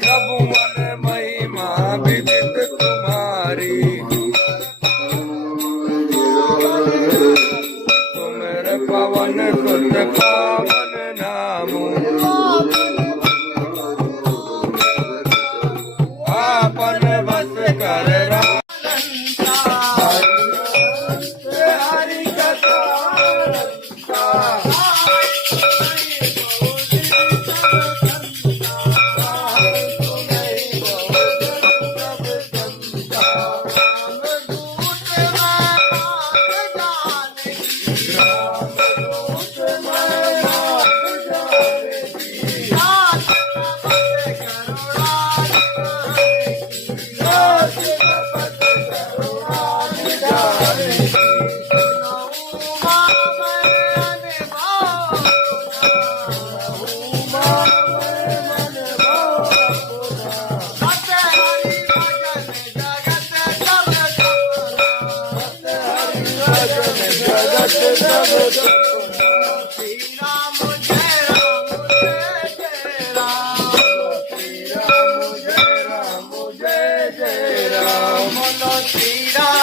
प्रभु मन महिमा विदित तुम्हारी, तुमर पवन सुत पावन नामो, आपन बस कर हरि कथा श्री राम